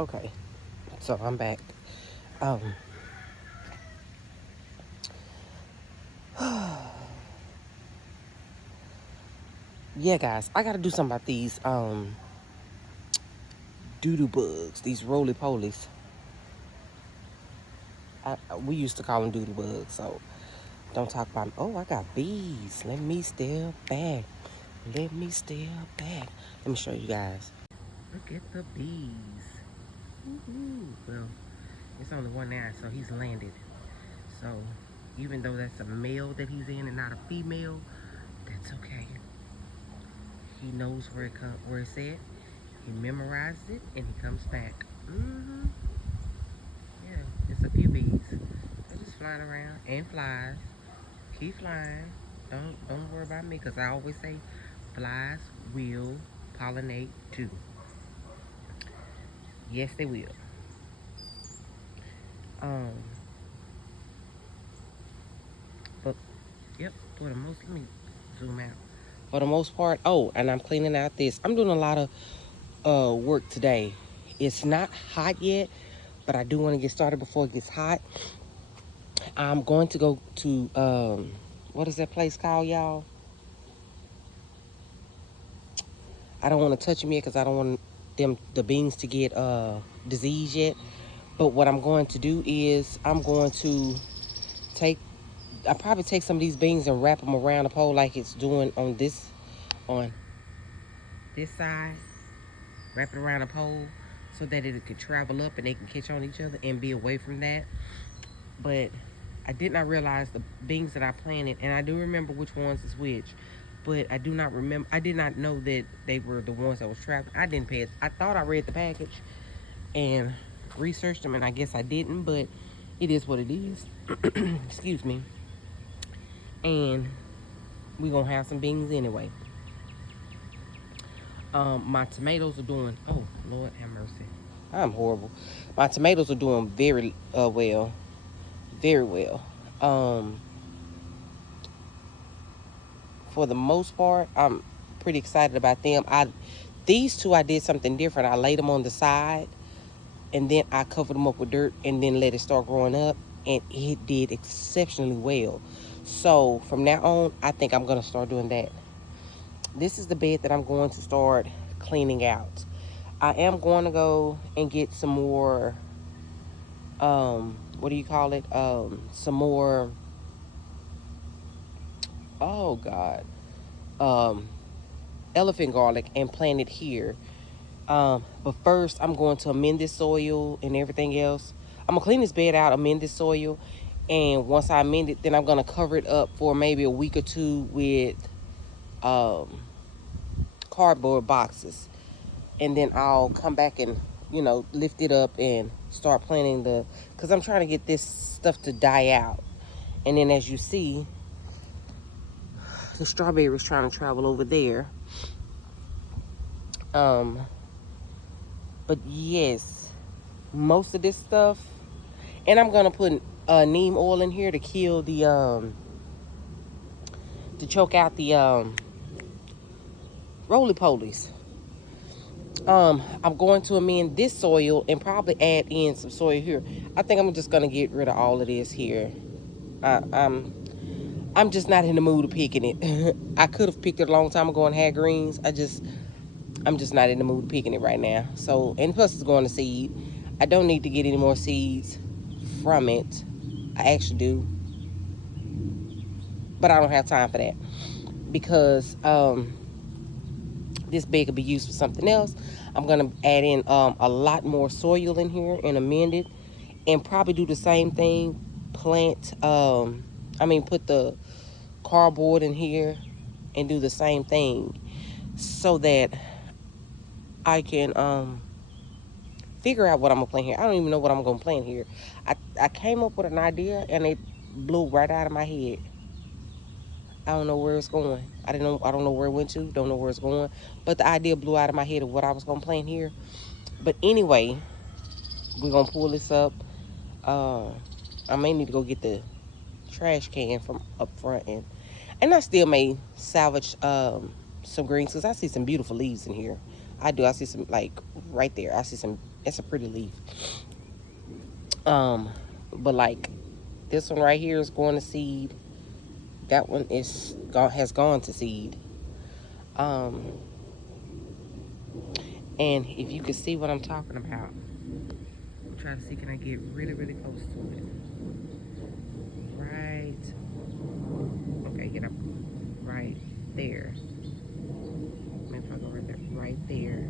Okay, so I'm back. Um, yeah, guys, I gotta do something about these doodoo bugs, these roly polies. We used to call them doodoo bugs, so don't talk about 'em. Oh, I got bees. Let me step back. Let me step back. Let me show you guys. Look at the bees. Woo-hoo. Well, it's only one now, so he's landed. So even though that's a male that he's in and not a female, that's okay. He knows where it's at. He memorizes it and he comes back. Yeah, it's a few bees. They're just flying around and flies. Keep flying. Don't worry about me because I always say flies will pollinate too. Yes, they will. Um, but yep, for the most, let me zoom out. For the most part, oh, and I'm cleaning out this. I'm doing a lot of work today. It's not hot yet, but I do want to get started before it gets hot. I'm going to go to what is that place called, y'all? I don't want to touch them yet because I don't want the beans to get disease yet. But what I'm going to do is I'm going to take I probably take some of these beans and wrap them around the pole like it's doing on this side. Wrap it around the pole so that it could travel up and they can catch on each other and be away from that. But I did not realize the beans that I planted, and I do remember which ones is which, but I do not remember. I did not know that they were the ones that was trapped. I didn't pay it. I thought I read the package and researched them, and I guess I didn't, but it is what it is. Excuse me. And we're gonna have some beans anyway. My tomatoes are doing. Oh Lord, have mercy. I'm horrible. My tomatoes are doing very well, very well. Um, for the most part, I'm pretty excited about them. These two I did something different. I laid them on the side and then I covered them up with dirt and then let it start growing up, and it did exceptionally well. So from now on, I think I'm gonna start doing that. This is the bed that I'm going to start cleaning out. I am going to go and get some more what do you call it? Some more, oh God, um elephant garlic and plant it here. But first, I'm going to amend this soil and everything else. I'm gonna clean this bed out, amend this soil, and once I amend it, then I'm gonna cover it up for maybe a week or two with um, cardboard boxes, and then I'll come back and lift it up and start planting because I'm trying to get this stuff to die out. And then as you see, the strawberry is trying to travel over there. Um, but yes, most of this stuff. And I'm gonna put neem oil in here to kill to choke out the roly polies. I'm going to amend this soil and probably add in some soil here. I think I'm just gonna get rid of all of this here. I, I'm I'm just not in the mood of picking it. I could have picked it a long time ago and had greens. I'm just not in the mood of picking it right now. So, and plus it's going to seed. I don't need to get any more seeds from it. I actually do, but I don't have time for that because this bed could be used for something else. I'm gonna add in a lot more soil in here and amend it, and probably do the same thing. Plant, put the cardboard in here and do the same thing so that I can figure out what I'm gonna plant here. I don't even know what I'm gonna plant here. I came up with an idea and it blew right out of my head. I don't know where it's going. I don't know where it went to. Don't know where it's going. But the idea blew out of my head of what I was gonna plant here. But anyway, we're gonna pull this up. Uh, I may need to go get the trash can from up front, and I still may salvage some greens because I see some beautiful leaves in here. I do. I see some, like, right there. I see some It's a pretty leaf. But like this one right here is going to seed. That one has gone to seed. Um, and if you can see what I'm talking about, I'm trying to see, can I get really, really close to it? Right. Okay, get up right there. Maybe if I go right there. Right there.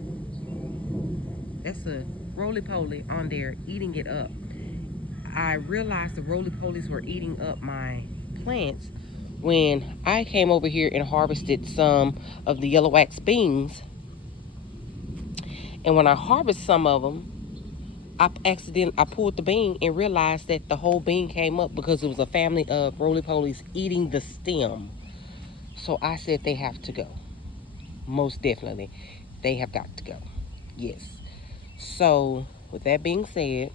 That's a roly-poly on there eating it up. I realized the roly-polies were eating up my plants when I came over here and harvested some of the yellow wax beans. And when I harvested some of them, I pulled the bean and realized that the whole bean came up because it was a family of roly-polies eating the stem. So I said they have to go. Most definitely. They have got to go. Yes. So with that being said,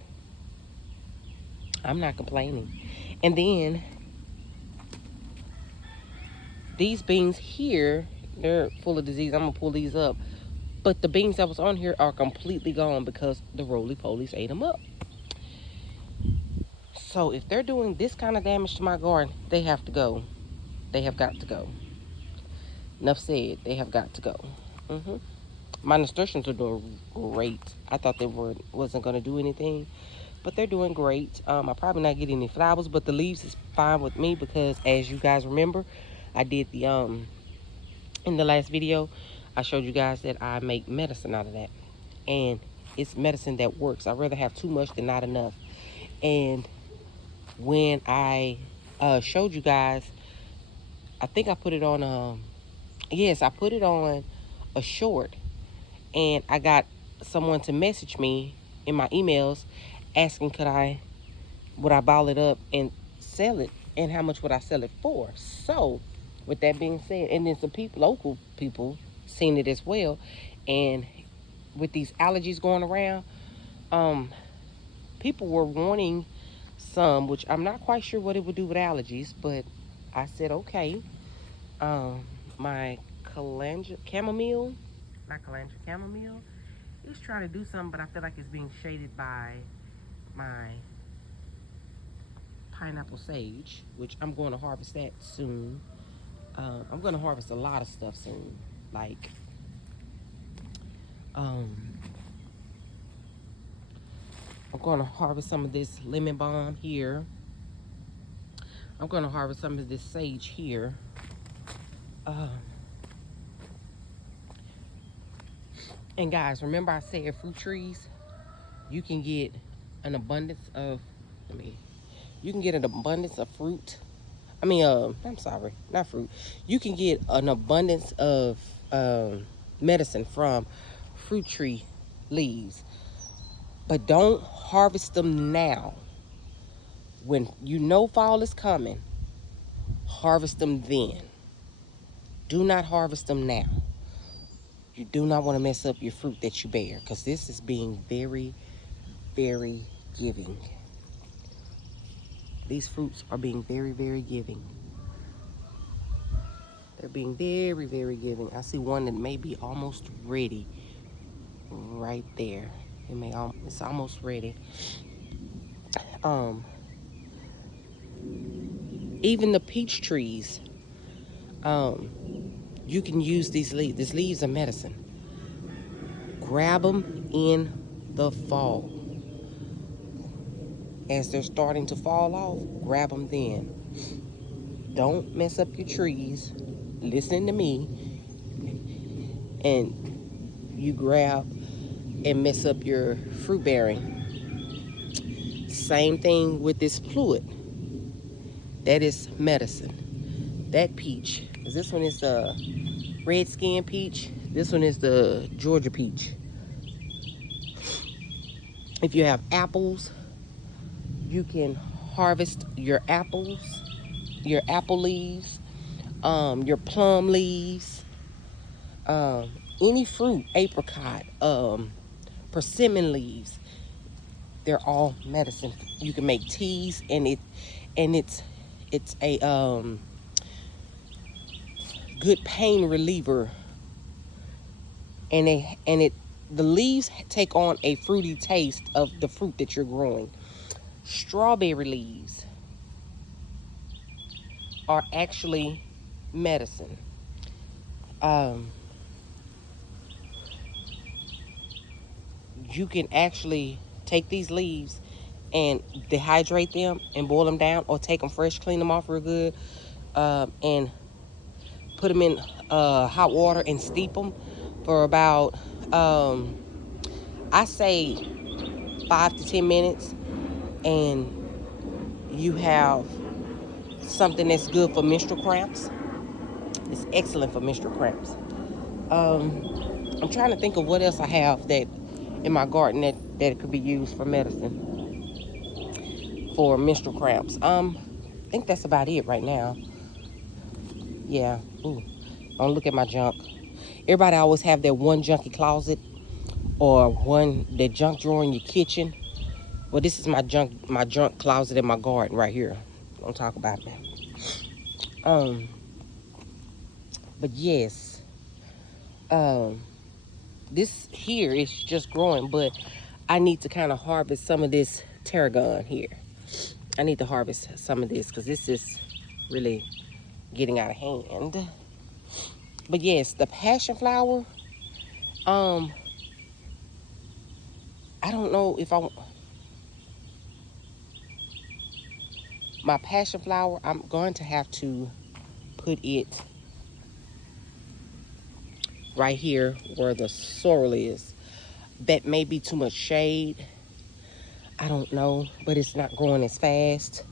I'm not complaining. And then these beans here, they're full of disease. I'm gonna pull these up. But the beans that was on here are completely gone because the roly-polies ate them up. So if they're doing this kind of damage to my garden, they have to go. They have got to go. Enough said. They have got to go. My nasturtiums are doing great. I thought they wasn't going to do anything, but they're doing great. I'm probably not getting any flowers, but the leaves is fine with me because, as you guys remember, I did the in the last video, I showed you guys that I make medicine out of that, and it's medicine that works. I'd rather have too much than not enough. And when I showed you guys, I think I put it on yes, I put it on a short, and I got someone to message me in my emails asking would I ball it up and sell it, and how much would I sell it for. So with that being said, and then some local people seen it as well, and with these allergies going around, people were wanting some, which I'm not quite sure what it would do with allergies, but I said okay. My chamomile, not calendula, chamomile, it's trying to do something, but I feel like it's being shaded by my pineapple sage, which I'm going to harvest that soon. I'm going to harvest a lot of stuff soon. Like, um, I'm going to harvest some of this lemon balm here. I'm going to harvest some of this sage here. And guys, remember I said fruit trees, you can get an abundance of, you can get an abundance of fruit. I'm sorry, not fruit. You can get an abundance of medicine from fruit tree leaves, but don't harvest them now. When you know fall is coming, harvest them then. Do not harvest them now. You do not want to mess up your fruit that you bear, because this is being very, very giving. These fruits are being very, very giving. They're being very, very giving. I see one that may be almost ready right there. It's almost ready. Even the peach trees, you can use these leaves. These leaves are medicine. Grab them in the fall. As they're starting to fall off, grab them then. Don't mess up your trees. Listen to me. And you grab and mess up your fruit bearing. Same thing with this fluid. That is medicine. That peach, because this one is the red skin peach. This one is the Georgia peach. If you have apples, you can harvest your apples, your apple leaves, your plum leaves, any fruit, apricot, persimmon leaves. They're all medicine. You can make teas, and it's a good pain reliever, and it the leaves take on a fruity taste of the fruit that you're growing. Strawberry leaves are actually medicine. Um, you can actually take these leaves and dehydrate them and boil them down, or take them fresh, clean them off real good, and put them in hot water and steep them for about, I say 5 to 10 minutes, and you have something that's good for menstrual cramps. It's excellent for menstrual cramps. I'm trying to think of what else I have that in my garden that could be used for medicine for menstrual cramps. I think that's about it right now. Yeah. Ooh, don't look at my junk. Everybody always have that one junky closet or that junk drawer in your kitchen. Well, this is my junk closet in my garden right here. Don't talk about it. Um, but yes, um, this here is just growing, but I need to kind of harvest some of this tarragon here. I need to harvest some of this because this is really getting out of hand. But yes, the passion flower, um, I don't know if my passion flower, I'm going to have to put it right here where the sorrel is. That may be too much shade. I don't know, but it's not growing as fast.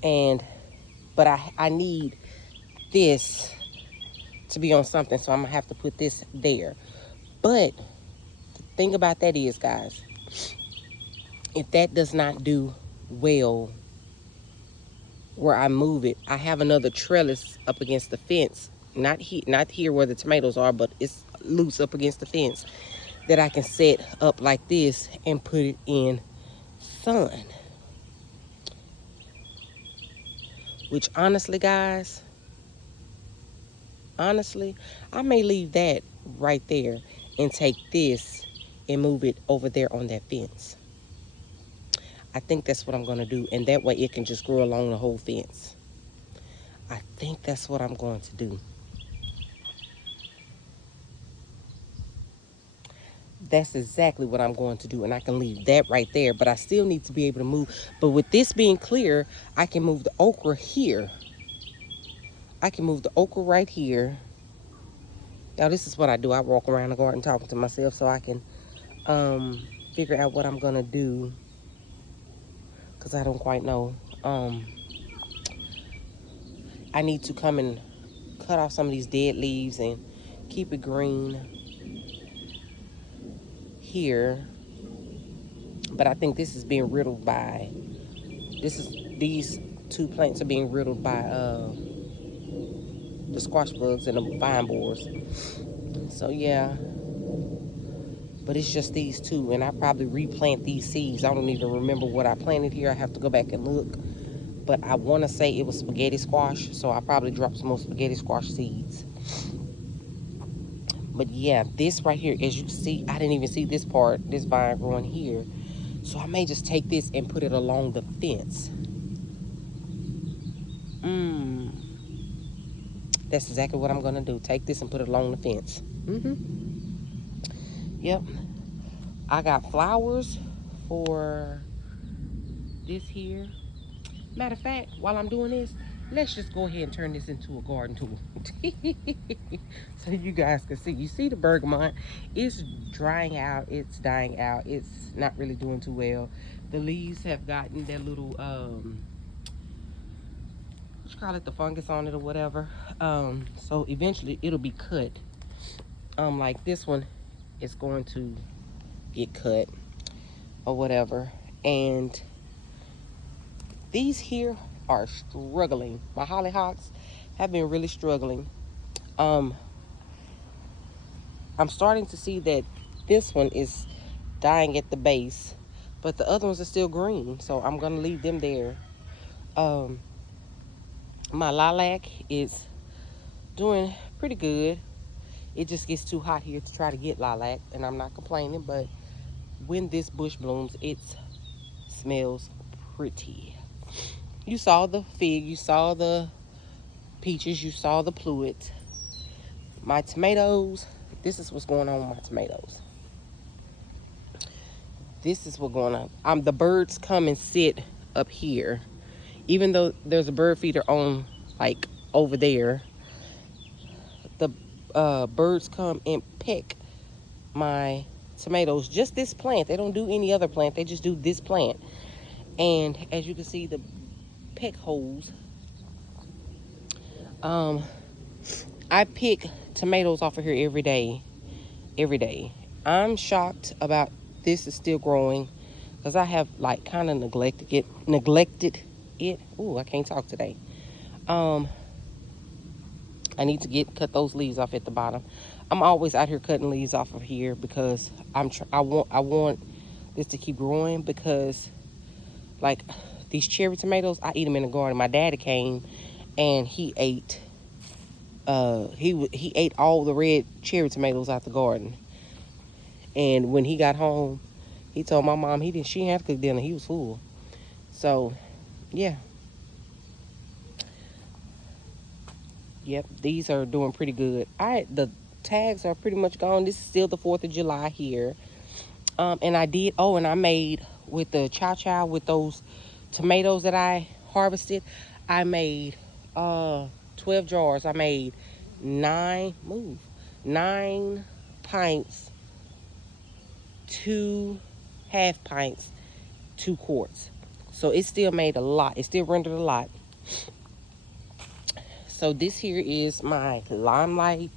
But I need this to be on something, so I'm gonna have to put this there. But the thing about that is, guys, if that does not do well where I move it, I have another trellis up against the fence. Not here where the tomatoes are, but it's loose up against the fence that I can set up like this and put it in sun. Which honestly, guys, honestly, I may leave that right there and take this and move it over there on that fence. I think that's what I'm going to do, and that way it can just grow along the whole fence. I think that's what I'm going to do. That's exactly what I'm going to do, and I can leave that right there, but I still need to be able to move. But with this being clear, I can move the okra here. I can move the okra right here. Now, this is what I do. I walk around the garden talking to myself so I can figure out what I'm going to do, because I don't quite know. I need to come and cut off some of these dead leaves and keep it green here. But I think this is being riddled by, these two plants are being riddled by the squash bugs and the vine borers. So yeah, but it's just these two, and I probably replant these seeds. I don't even remember what I planted here. I have to go back and look. But I want to say it was spaghetti squash, so I probably dropped some more spaghetti squash seeds. But yeah, this right here, as you can see, I didn't even see this part, this vine growing here. So I may just take this and put it along the fence. That's exactly what I'm going to do. Take this and put it along the fence. Yep. I got flowers for this here. Matter of fact, while I'm doing this, let's just go ahead and turn this into a garden tool. So you guys can see. You see the bergamot, it's drying out, it's dying out, it's not really doing too well. The leaves have gotten their little, what you call it, the fungus on it or whatever. So eventually it'll be cut. Like this one is going to get cut or whatever. And these here are struggling. My hollyhocks have been really struggling. I'm starting to see that this one is dying at the base, but the other ones are still green, so I'm gonna leave them there. My lilac is doing pretty good. It just gets too hot here to try to get lilac, and I'm not complaining, but when this bush blooms, it smells pretty. You saw the fig, you saw the peaches, you saw the pluet. My tomatoes, this is what's going on with my tomatoes. This is what's going on. The birds come and sit up here. Even though there's a bird feeder on, like, over there, the birds come and peck my tomatoes. Just this plant. They don't do any other plant. They just do this plant. And as you can see, the peck holes. I pick tomatoes off of here every day. Every day. I'm shocked about this is still growing because I have like kind of neglected it. Ooh, I can't talk today. I need to cut those leaves off at the bottom. I'm always out here cutting leaves off of here because I want this to keep growing, because like these cherry tomatoes, I eat them in the garden. My daddy came and he ate he ate all the red cherry tomatoes out the garden. And when he got home, he told my mom she didn't have to cook dinner. He was full. So, yeah. Yep, these are doing pretty good. The tags are pretty much gone. This is still the 4th of July here. And I made with the chow with those tomatoes that I harvested, I made 12 jars. I made 9 pints, 2 half pints, 2 quarts. So it still made a lot. It still rendered a lot. So this here is my Limelight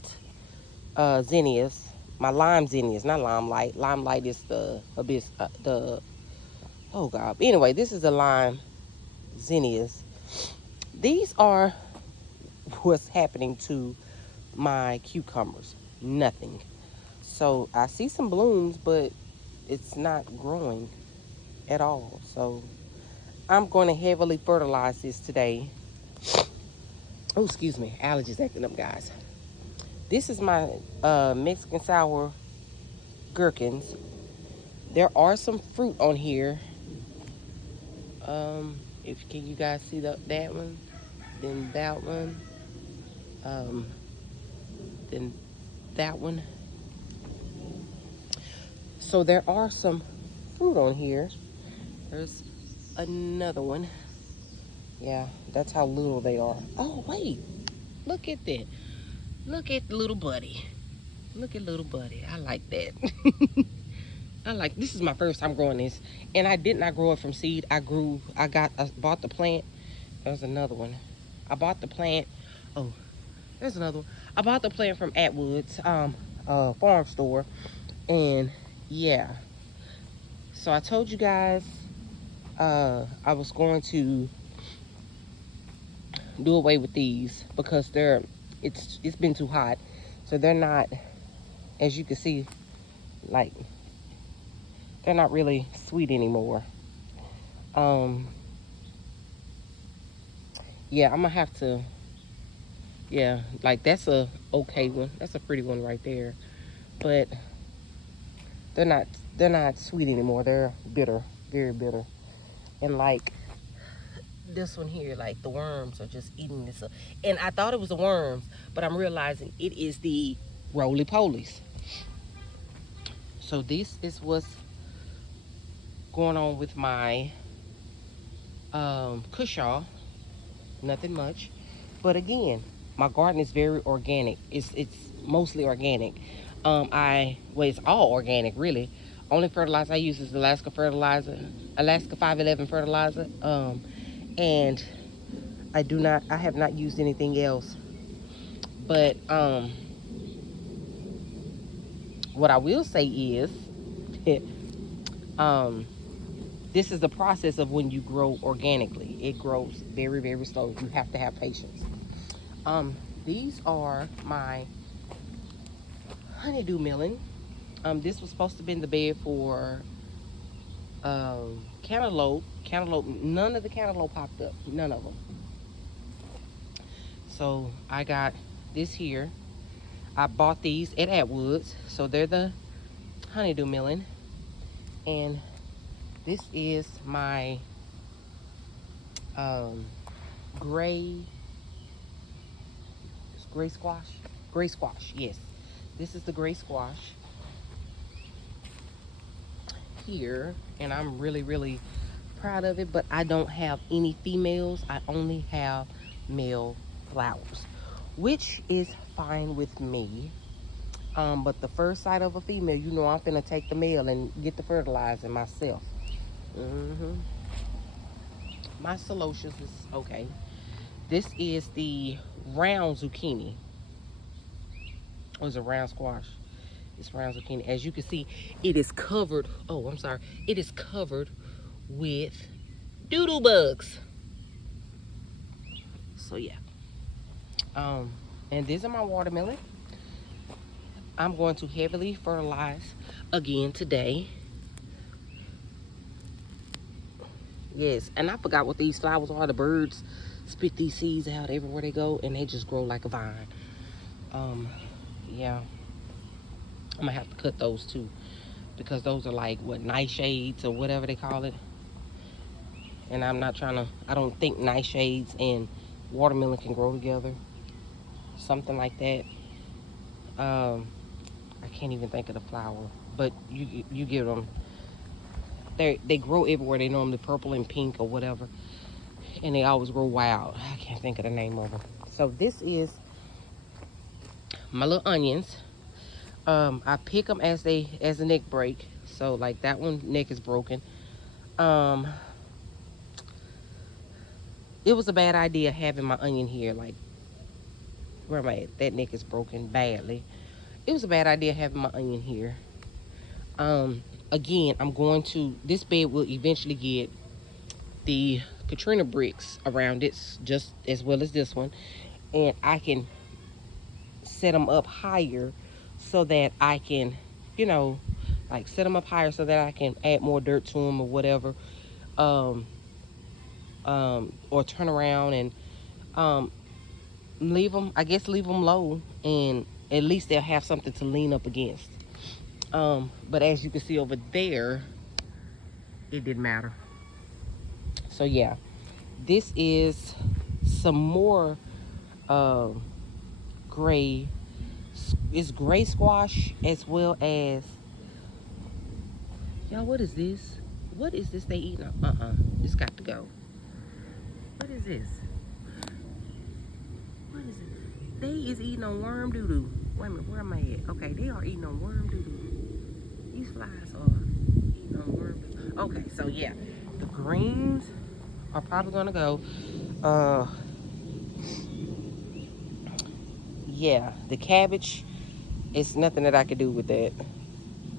zinnias. My lime zinnias, not limelight. Limelight is the abyss. Oh God. Anyway, this is the lime zinnias. These are what's happening to my cucumbers. Nothing. So I see some blooms, but it's not growing at all. So I'm going to heavily fertilize this today. Oh, excuse me. Allergies acting up, guys. This is my Mexican sour gherkins. There are some fruit on here. Can you guys see that one? Then that one. Then that one. So there are some fruit on here. There's another one. Yeah, that's how little they are. Oh, wait. Look at that. Look at little buddy. Look at little buddy. I like that. This is my first time growing this. And I did not grow it from seed. I bought the plant. There's another one. I bought the plant. Oh, there's another one. I bought the plant from Atwood's farm store. And yeah. So I told you guys I was going to do away with these because it's been too hot. So they're not, as you can see, like, they're not really sweet anymore. Yeah, I'm gonna have to, yeah, like that's a okay one. That's a pretty one right there. But they're not sweet anymore. They're bitter, very bitter. And like this one here, like the worms are just eating this up. And I thought it was the worms, but I'm realizing it is the roly-polies. So this is what's going on with my cushaw. Nothing much. But again, my garden is very organic. It's mostly organic. It's all organic really. Only fertilizer I use is Alaska 511 fertilizer. And I have not used anything else. But what I will say is this is the process of when you grow organically. It grows very, very slow. You have to have patience. These are my honeydew melon. This was supposed to be in the bed for cantaloupe. None of the cantaloupe popped up. None of them. So I got this here. I bought these at Atwoods. So they're the honeydew melon. And this is my gray, gray squash. Gray squash, yes. This is the gray squash here. And I'm really, really proud of it. But I don't have any females. I only have male flowers, which is fine with me. But the first sight of a female, you know I'm finna take the male and get the fertilizer myself. My Celotias is okay. This is the round zucchini. Or is it round squash? It's round zucchini. As you can see, it is covered. Oh, I'm sorry. It is covered with doodle bugs. So yeah. And these are my watermelon. I'm going to heavily fertilize again today. Yes, and I forgot what these flowers are. The birds spit these seeds out everywhere they go, and they just grow like a vine. Yeah, I'm gonna have to cut those too, because those are like what, nightshades or whatever they call it. And I'm not trying to. I don't think nightshades and watermelon can grow together. Something like that. I can't even think of the flower, but you get them. They grow everywhere. They normally purple and pink or whatever, and they always grow wild. I can't think of the name of them. So this is my little onions. I pick them as the neck break. So like that one neck is broken. It was a bad idea having my onion here. Like where am I at? That neck is broken badly. It was a bad idea having my onion here. Again, I'm going to, this bed will eventually get the Katrina bricks around it, just as well as this one, and I can set them up higher so that I can, you know, like set them up higher so that I can add more dirt to them or whatever, or turn around and leave them, I guess leave them low, and at least they'll have something to lean up against. But as you can see over there, it didn't matter. So yeah, this is some more gray. It's gray squash as well as, y'all, what is this? What is this they eating? It's got to go. What is this? What is it? They is eating on worm doo-doo. Wait a minute, where am I at? Okay, they are eating on worm doo-doo. These flies are eating on worm doo-doo. Okay, so yeah, the greens are probably gonna go. Yeah, the cabbage, it's nothing that I could do with that.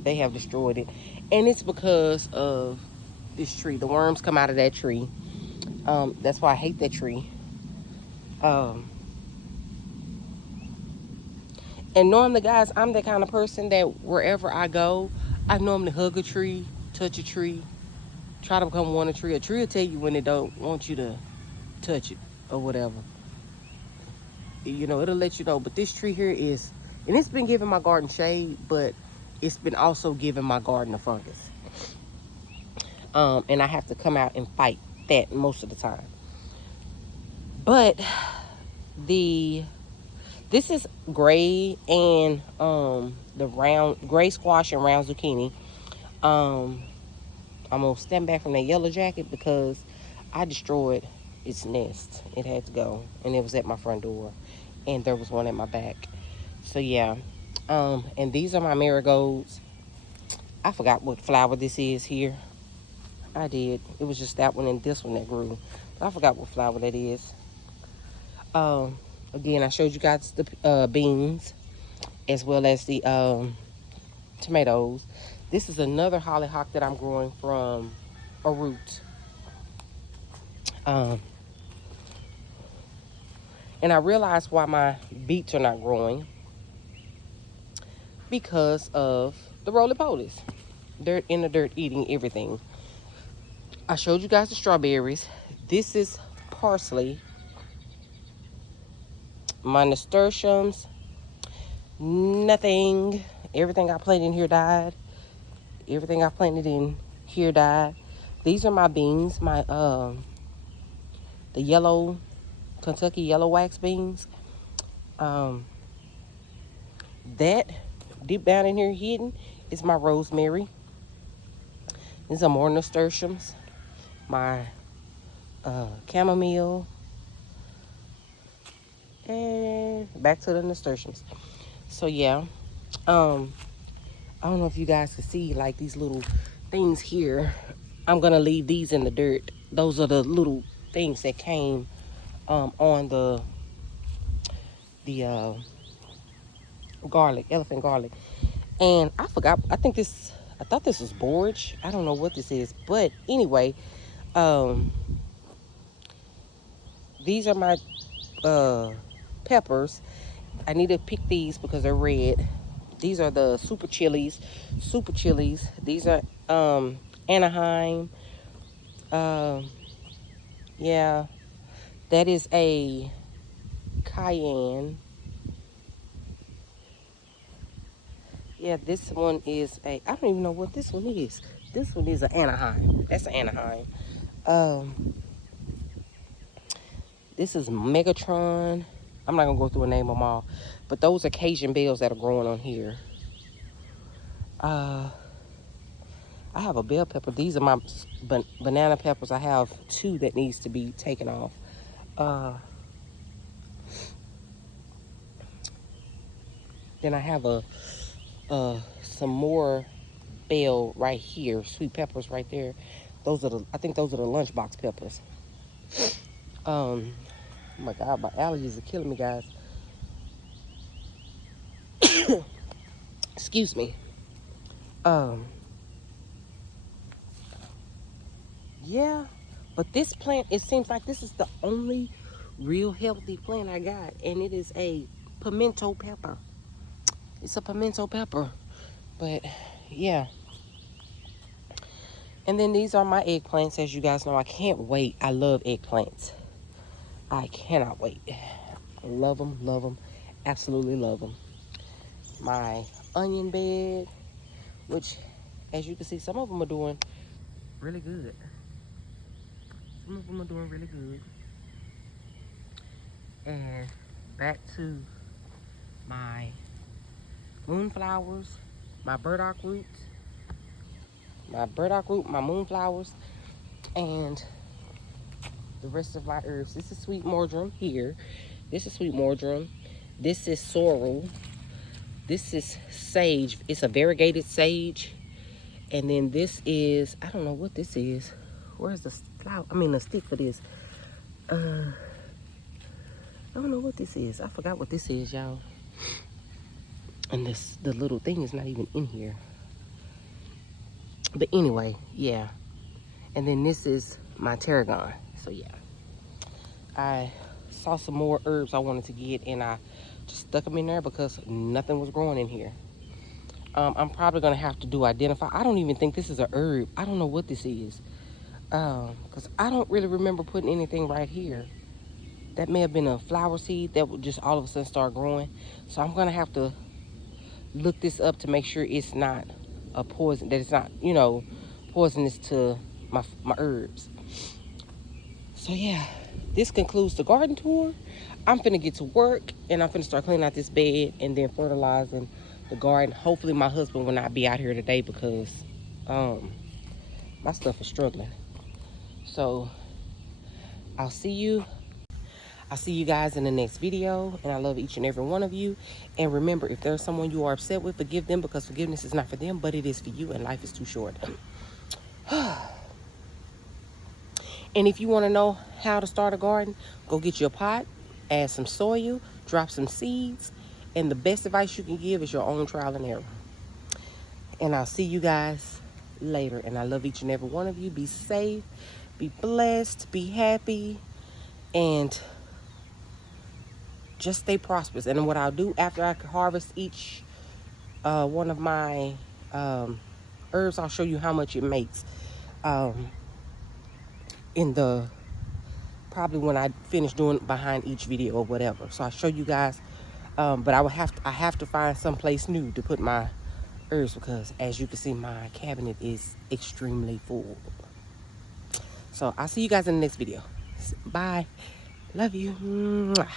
They have destroyed it, and it's because of this tree. The worms come out of that tree. That's why I hate that tree. And normally, guys, I'm the kind of person that wherever I go, I normally hug a tree, touch a tree, try to become one a tree. A tree will tell you when they don't want you to touch it or whatever. You know, it'll let you know. But this tree here is, and it's been giving my garden shade, but it's been also giving my garden a fungus. And I have to come out and fight that most of the time. But this is gray and the round gray squash and round zucchini. I'm gonna stand back from that yellow jacket because I destroyed its nest. It had to go, and it was at my front door, and there was one at my back. So yeah, and these are my marigolds. I forgot what flower this is here. I did. It was just that one and this one that grew. But I forgot what flower that is. Again, I showed you guys the beans as well as the tomatoes. This is another hollyhock that I'm growing from a root. And I realized why my beets are not growing, because of the roly-polies. They're in the dirt eating everything. I showed you guys the strawberries. This is parsley. My nasturtiums, Nothing. Everything I planted in here died. Everything I planted in here died. These are my beans, my the yellow Kentucky yellow wax beans. Um, that deep down in here hidden is my rosemary. These are more nasturtiums. My chamomile, and back to the nasturtiums. So yeah, I don't know if you guys can see like these little things here. I'm gonna leave these in the dirt. Those are the little things that came on the garlic, elephant garlic. And I forgot. I thought this was borage. I don't know what this is, but anyway, um, these are my peppers. I need to pick these because they're red. These are the super chilies. Super chilies. These are Anaheim. Yeah, that is a cayenne. Yeah, this one is a, I don't even know what this one is. This one is an Anaheim. That's an Anaheim. Um, this is Megatron. I'm not gonna go through and name them all, but those are Cajun bells that are growing on here. I have a bell pepper. These are my banana peppers. I have two that needs to be taken off. Then I have some more bell right here, sweet peppers right there. Those are I think those are the lunchbox peppers. Oh my God, my allergies are killing me, guys. Excuse me. Um, yeah, but this plant, it seems like this is the only real healthy plant I got, and it is a pimento pepper. It's a pimento pepper, but yeah. And then these are my eggplants, as you guys know. I can't wait. I love eggplants. I cannot wait. Love them, absolutely love them. My onion bed, which, as you can see, some of them are doing really good. Some of them are doing really good. And back to my moonflowers, my burdock roots, my moonflowers, and the rest of my herbs. This is sweet marjoram here. This is sweet marjoram. This is sorrel. This is sage. It's a variegated sage. And then this is, I don't know what this is. Where's the flower? I mean, the stick for this. I don't know what this is. I forgot what this is, y'all. And the little thing is not even in here. But anyway, yeah. And then this is my tarragon. So yeah. I saw some more herbs I wanted to get, and I just stuck them in there because nothing was growing in here. I'm probably gonna have to do identify. I don't even think this is a herb. I don't know what this is. Because I don't really remember putting anything right here. That may have been a flower seed that would just all of a sudden start growing. So I'm gonna have to look this up to make sure it's not a poison, that it's not, you know, poisonous to my herbs. So yeah, this concludes the garden tour. I'm finna get to work, and I'm finna start cleaning out this bed and then fertilizing the garden. Hopefully my husband will not be out here today because my stuff is struggling. So I'll see you guys in the next video, and I love each and every one of you. And remember, if there's someone you are upset with, forgive them, because forgiveness is not for them, but it is for you, and life is too short. And if you want to know how to start a garden, go get your pot, add some soil, drop some seeds, and the best advice you can give is your own trial and error. And I'll see you guys later, and I love each and every one of you. Be safe, be blessed, be happy, and just stay prosperous. And what I'll do after I harvest each one of my herbs, I'll show you how much it makes in the, probably when I finish doing behind each video or whatever. So I'll show you guys But I have to find someplace new to put my herbs because, as you can see, my cabinet is extremely full. So I'll see you guys in the next video. Bye. Love you. Mwah.